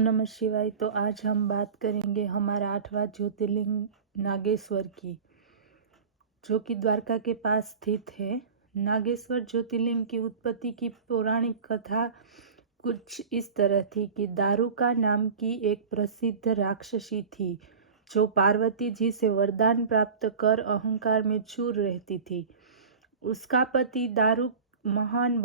नमः शिवाय। तो आज हम बात करेंगे हमारा 8वां ज्योतिर्लिंग नागेश्वर की, जो कि द्वारका के पास स्थित है। नागेश्वर ज्योतिर्लिंग की उत्पत्ति की पौराणिक कथा कुछ इस तरह थी कि दारुका नाम की एक प्रसिद्ध राक्षसी थी, जो पार्वती जी से वरदान प्राप्त कर अहंकार में चूर रहती थी। उसका पति दारुक महान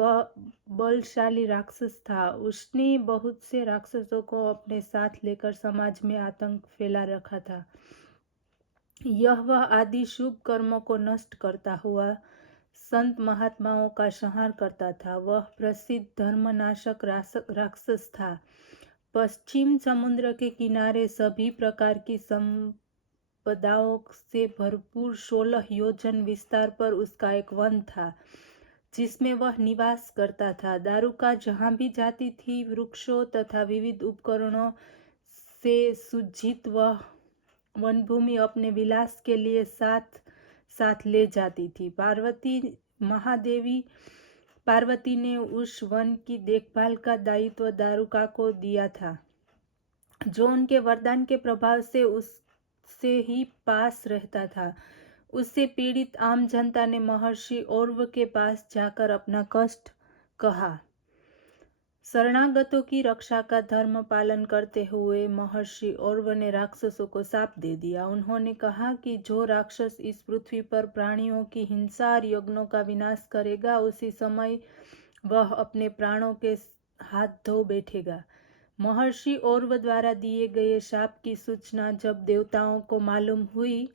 बलशाली राक्षस था। उसने बहुत से राक्षसों को अपने साथ लेकर समाज में आतंक फैला रखा था। वह आदि शुभ कर्मों को नष्ट करता हुआ संत महात्माओं का संहार करता था। वह प्रसिद्ध धर्मनाशक राक्षस था। पश्चिम समुद्र के किनारे सभी प्रकार की संपदाओं से भरपूर 16 योजन विस्तार पर उसका एक वन था, जिसमें वह निवास करता था। दारुका जहाँ भी जाती थी, वृक्षों तथा विविध उपकरणों से सुज्जित वह वनभूमि अपने विलास के लिए साथ साथ ले जाती थी। पार्वती ने उस वन की देखभाल का दायित्व दारुका को दिया था, जो उनके वरदान के प्रभाव से उससे ही पास रहता था। उससे पीड़ित आम जनता ने महर्षि औरव के पास जाकर अपना कष्ट कहा। शरणागतों की रक्षा का धर्म पालन करते हुए महर्षि औरव ने राक्षसों को शाप दे दिया। उन्होंने कहा कि जो राक्षस इस पृथ्वी पर प्राणियों की हिंसा और यज्ञों का विनाश करेगा, उसी समय वह अपने प्राणों के हाथ धो बैठेगा। महर्षि औरव द्वारा दिए गए शाप की सूचना जब देवताओं को मालूम हुई,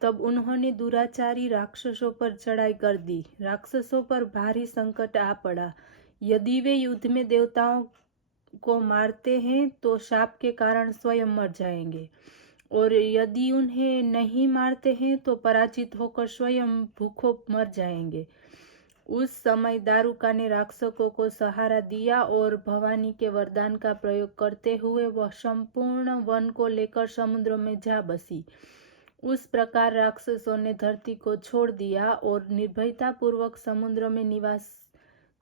तब उन्होंने दुराचारी राक्षसों पर चढ़ाई कर दी। राक्षसों पर भारी संकट आ पड़ा। यदि वे युद्ध में देवताओं को मारते हैं तो शाप के कारण स्वयं मर जाएंगे, और यदि उन्हें नहीं मारते हैं तो पराजित होकर स्वयं भूखों मर जाएंगे। उस समय दारुका ने राक्षसों को सहारा दिया और भवानी के वरदान का प्रयोग करते हुए वह संपूर्ण वन को लेकर समुद्र में जा बसी। उस प्रकार राक्षसों ने धरती को छोड़ दिया और निर्भयता पूर्वक समुद्र में निवास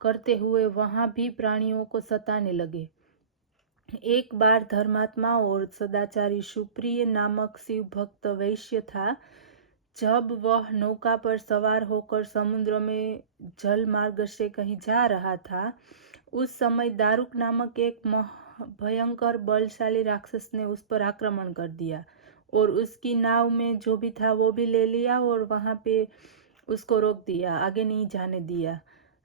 करते हुए वहां भी प्राणियों को सताने लगे। एक बार धर्मात्मा और सदाचारी सुप्रिय नामक शिव भक्त वैश्य था। जब वह नौका पर सवार होकर समुद्र में जल मार्ग से कहीं जा रहा था, उस समय दारुक नामक एक भयंकर बलशाली राक्षस ने उस पर आक्रमण कर दिया और उसकी नाव में जो भी था वो भी ले लिया और वहां पे उसको रोक दिया, आगे नहीं जाने दिया।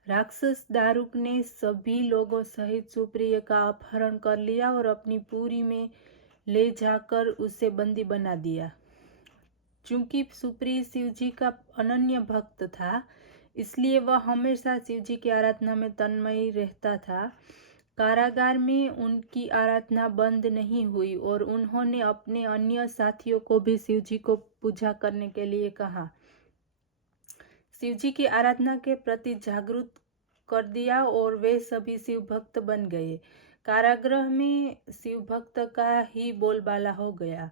राक्षस दारुक ने सभी लोगों सहित सुप्रिय का अपहरण कर लिया और अपनी पुरी में ले जाकर उसे बंदी बना दिया। चूंकि सुप्रिय शिवजी का अनन्य भक्त था, इसलिए वह हमेशा शिवजी की आराधना में तन्मय रहता था। कारागार में उनकी आराधना बंद नहीं हुई और उन्होंने अपने अन्य साथियों को भी शिवजी को पूजा करने के लिए कहा। शिवजी की आराधना के प्रति जागरूक कर दिया और वे सभी शिव भक्त बन गए। कारागृह में शिव भक्त का ही बोलबाला हो गया।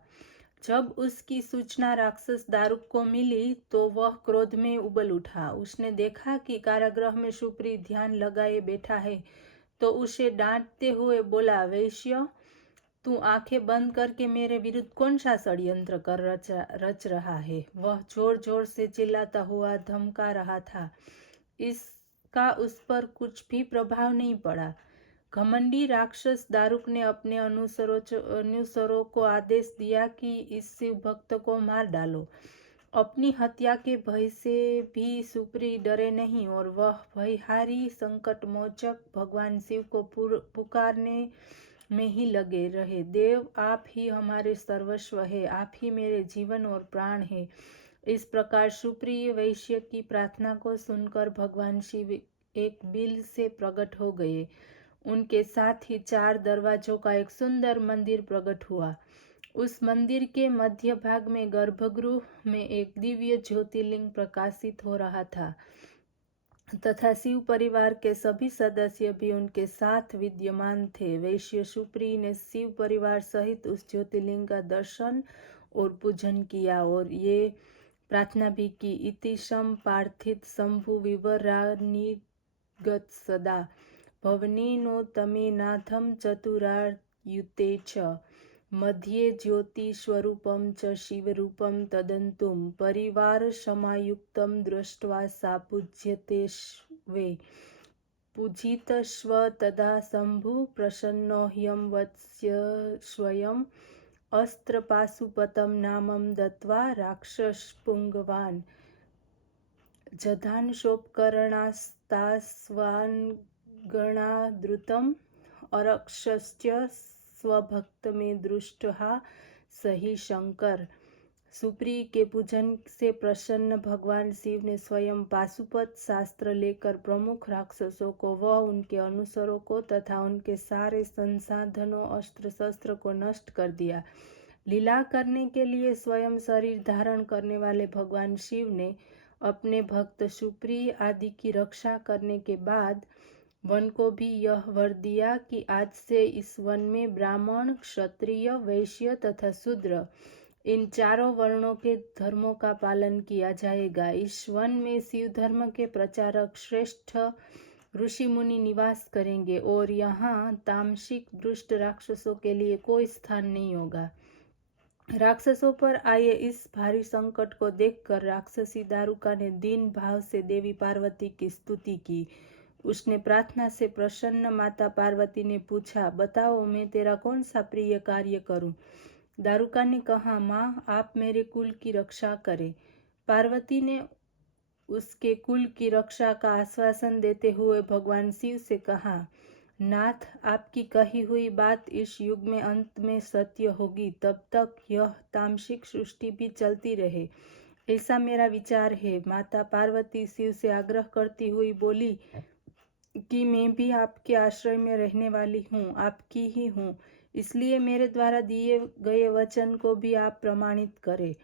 जब उसकी सूचना राक्षस दारुक को मिली तो वह क्रोध में उबल उठा। उसने देखा कि कारागृह में सुप्रिय ध्यान लगाए बैठा है, तो उसे डांटते हुए बोला, वैश्य, तू आंखें बंद करके मेरे विरुद्ध कौन सा षड्यंत्र कर रच रहा है। वह जोर जोर से चिल्लाता हुआ धमका रहा था। इसका उस पर कुछ भी प्रभाव नहीं पड़ा। घमंडी राक्षस दारुक ने अपने अनुसरों को आदेश दिया कि इस शिव भक्त को मार डालो। अपनी हत्या के भय से भी सुप्रिय डरे नहीं और वह भयहारी संकट मोचक भगवान शिव को पुकारने में ही लगे रहे। देव, आप ही हमारे सर्वस्व है, आप ही मेरे जीवन और प्राण है। इस प्रकार सुप्रिय वैश्य की प्रार्थना को सुनकर भगवान शिव एक बिल से प्रकट हो गए। उनके साथ ही 4 दरवाजों का एक सुंदर मंदिर प्रकट हुआ। उस मंदिर के मध्य भाग में गर्भगृह में एक दिव्य ज्योतिर्लिंग प्रकाशित हो रहा था तथा शिव परिवार के सभी सदस्य भी उनके साथ विद्यमान थे। वैश्य सुप्रिय ने शिव परिवार सहित उस ज्योतिर्लिंग का दर्शन और पूजन किया और ये प्रार्थना भी की, इति सम पार्थित शंभु विवरानिगत सदा भवनी नो तमे नाथम चतुरार्थ युते च मध्ये ज्योतिस्वरूपं च शिवरूपं तदन्तुं परिवारसमायुक्तं दृष्ट्वा सा पूज्यते स्वे पूजितस्व तदा शम्भु प्रसन्नो ह्यं वत्स्य स्वयम् अस्त्रपाशुपतं नामं दत्त्वा राक्षसपुङ्गवान् जधांशोपकरणास्तास्वान्गणादृतम् अरक्षस्य स्वभक्त में दृष्टहा सही शंकर। सुप्रिय के पूजन से प्रसन्न भगवान शिव ने स्वयं पाशुपत शास्त्र लेकर प्रमुख राक्षसों को व उनके अनुसरों को तथा उनके सारे संसाधनों अस्त्र शस्त्र को नष्ट कर दिया। लीला करने के लिए स्वयं शरीर धारण करने वाले भगवान शिव ने अपने भक्त सुप्रिय आदि की रक्षा करने के बाद वन को भी यह वर दिया कि आज से इस वन में ब्राह्मण, क्षत्रिय, वैश्य तथा शूद्र इन चारों वर्णों के धर्मों का पालन किया जाएगा। इस वन में शिव धर्म के प्रचारक श्रेष्ठ ऋषि मुनि निवास करेंगे और यहाँ तामसिक दुष्ट राक्षसों के लिए कोई स्थान नहीं होगा। राक्षसों पर आए इस भारी संकट को देखकर राक्षसी दारुका ने दीन भाव से देवी पार्वती की स्तुति की। उसने प्रार्थना से प्रसन्न माता पार्वती ने पूछा, बताओ मैं तेरा कौन सा प्रिय कार्य करूं? दारुका ने कहा, माँ आप मेरे कुल की रक्षा करें। पार्वती ने उसके कुल की रक्षा का आश्वासन देते हुए भगवान शिव से कहा, नाथ आपकी कही हुई बात इस युग में अंत में सत्य होगी, तब तक यह तामसिक सृष्टि भी चलती रहे, ऐसा मेरा विचार है। माता पार्वती शिव से आग्रह करती हुई बोली कि मैं भी आपके आश्रय में रहने वाली हूँ, आपकी ही हूँ, इसलिए मेरे द्वारा दिए गए वचन को भी आप प्रमाणित करें।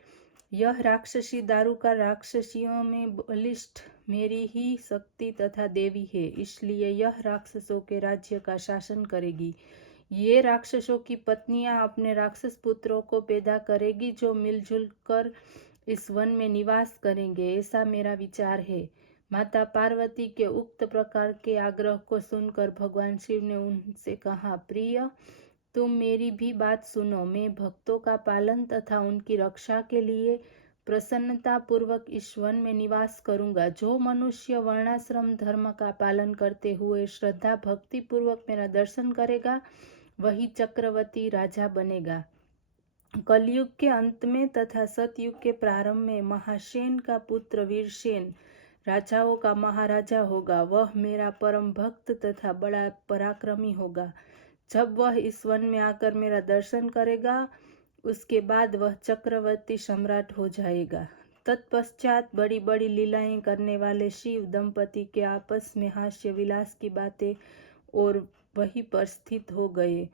यह राक्षसी दारुका राक्षसियों में बलिष्ठ मेरी ही शक्ति तथा देवी है, इसलिए यह राक्षसों के राज्य का शासन करेगी। ये राक्षसों की पत्नियां अपने राक्षस पुत्रों को पैदा करेगी जो मिलजुल कर इस वन में निवास करेंगे, ऐसा मेरा विचार है। माता पार्वती के उक्त प्रकार के आग्रह को सुनकर भगवान शिव ने उनसे कहा, प्रिय तुम मेरी भी बात सुनो। मैं भक्तों का पालन तथा उनकी रक्षा के लिए प्रसन्नता पूर्वक इस वन में निवास करूंगा। जो मनुष्य वर्णाश्रम धर्म का पालन करते हुए श्रद्धा भक्ति पूर्वक मेरा दर्शन करेगा वही चक्रवर्ती राजा बनेगा। कलयुग के अंत में तथा सतयुग के प्रारंभ में महासेन का पुत्र वीरसेन राजाओं का महाराजा होगा। वह मेरा परम भक्त तथा बड़ा पराक्रमी होगा। जब वह इस वन में आकर मेरा दर्शन करेगा उसके बाद वह चक्रवर्ती सम्राट हो जाएगा। तत्पश्चात बड़ी बड़ी लीलाएं करने वाले शिव दंपति के आपस में हास्य विलास की बातें और वहीं पर स्थित हो गए।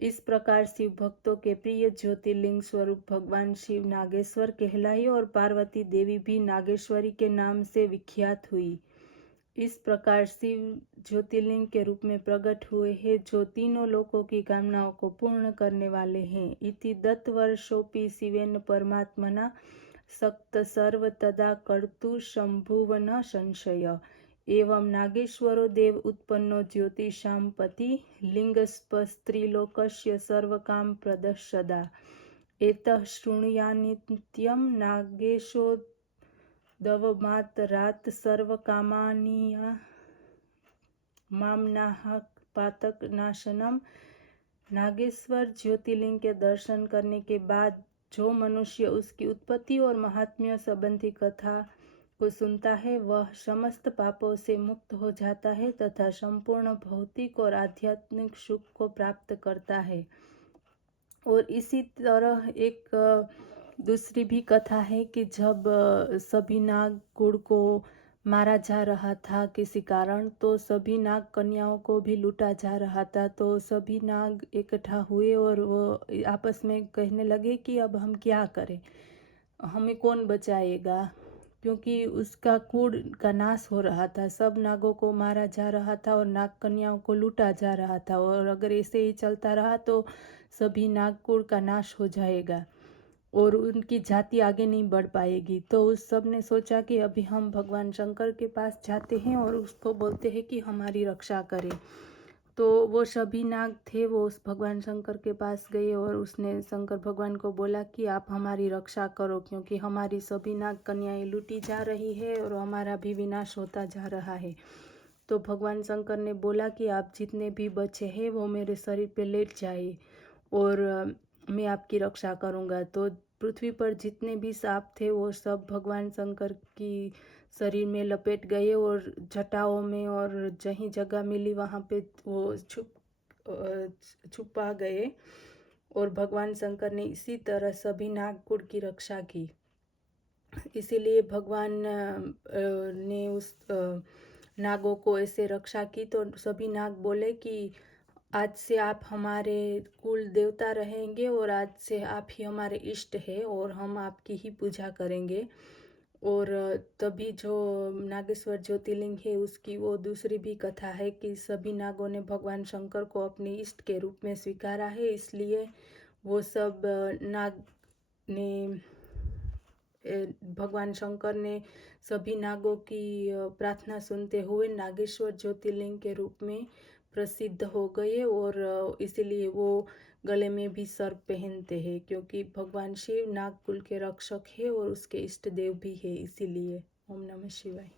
इस प्रकार शिव भक्तों के प्रिय ज्योतिर्लिंग स्वरूप भगवान शिव नागेश्वर कहलाए और पार्वती देवी भी नागेश्वरी के नाम से विख्यात हुई। इस प्रकार शिव ज्योतिर्लिंग के रूप में प्रकट हुए हैं जो तीनों लोकों की कामनाओं को पूर्ण करने वाले हैं। इति दत्तवर्षोपि शिवेन परमात्मना सक्त सर्व तदा कर्तु शंभुव न संशय। एवं नागेश्वरो देव उत्पन्नो ज्योतिषां पति लिंगस्पस्त्रीलोकस्य सर्वकाम प्रदः सदा। एतः शृणुयान्नित्यं नागेशो दवमातरात् सर्वकामानिया मामनाह पातक नाशनम। नागेश्वर ज्योतिर्लिंग के दर्शन करने के बाद जो मनुष्य उसकी उत्पत्ति और महात्म्य संबंधी कथा को सुनता है वह समस्त पापों से मुक्त हो जाता है तथा संपूर्ण भौतिक और आध्यात्मिक सुख को प्राप्त करता है। और इसी तरह एक दूसरी भी कथा है कि जब सभी नाग कुल को मारा जा रहा था किसी कारण, तो सभी नाग कन्याओं को भी लूटा जा रहा था। तो सभी नाग इकट्ठा हुए और वो आपस में कहने लगे कि अब हम क्या करें, हमें कौन बचाएगा, क्योंकि उसका कुल का नाश हो रहा था। सब नागों को मारा जा रहा था और नाग कन्याओं को लूटा जा रहा था और अगर ऐसे ही चलता रहा तो सभी नाग कुल का नाश हो जाएगा और उनकी जाति आगे नहीं बढ़ पाएगी। तो उस सब ने सोचा कि अभी हम भगवान शंकर के पास जाते हैं और उसको बोलते हैं कि हमारी रक्षा करें। तो वो सभी नाग थे वो उस भगवान शंकर के पास गए और उसने शंकर भगवान को बोला कि आप हमारी रक्षा करो, क्योंकि हमारी सभी नाग कन्याएं लूटी जा रही है और हमारा भी विनाश होता जा रहा है। तो भगवान शंकर ने बोला कि आप जितने भी बचे हैं वो मेरे शरीर पे लेट जाए और मैं आपकी रक्षा करूँगा। तो पृथ्वी पर जितने भी सांप थे वो सब भगवान शंकर की शरीर में लपेट गए और जटाओं में, और जहीं जगह मिली वहाँ पे वो छुपा गए। और भगवान शंकर ने इसी तरह सभी नागकुल की रक्षा की। इसीलिए भगवान ने उस नागों को ऐसे रक्षा की। तो सभी नाग बोले कि आज से आप हमारे कुल देवता रहेंगे और आज से आप ही हमारे इष्ट हैं और हम आपकी ही पूजा करेंगे। और तभी जो नागेश्वर ज्योतिर्लिंग है उसकी वो दूसरी भी कथा है कि सभी नागों ने भगवान शंकर को अपने इष्ट के रूप में स्वीकारा है, इसलिए वो सब नाग ने भगवान शंकर ने सभी नागों की प्रार्थना सुनते हुए नागेश्वर ज्योतिर्लिंग के रूप में प्रसिद्ध हो गए। और इसीलिए वो गले में भी सर्प पहनते हैं, क्योंकि भगवान शिव नागकुल के रक्षक है और उसके इष्ट देव भी है, इसीलिए। ओम नमः शिवाय।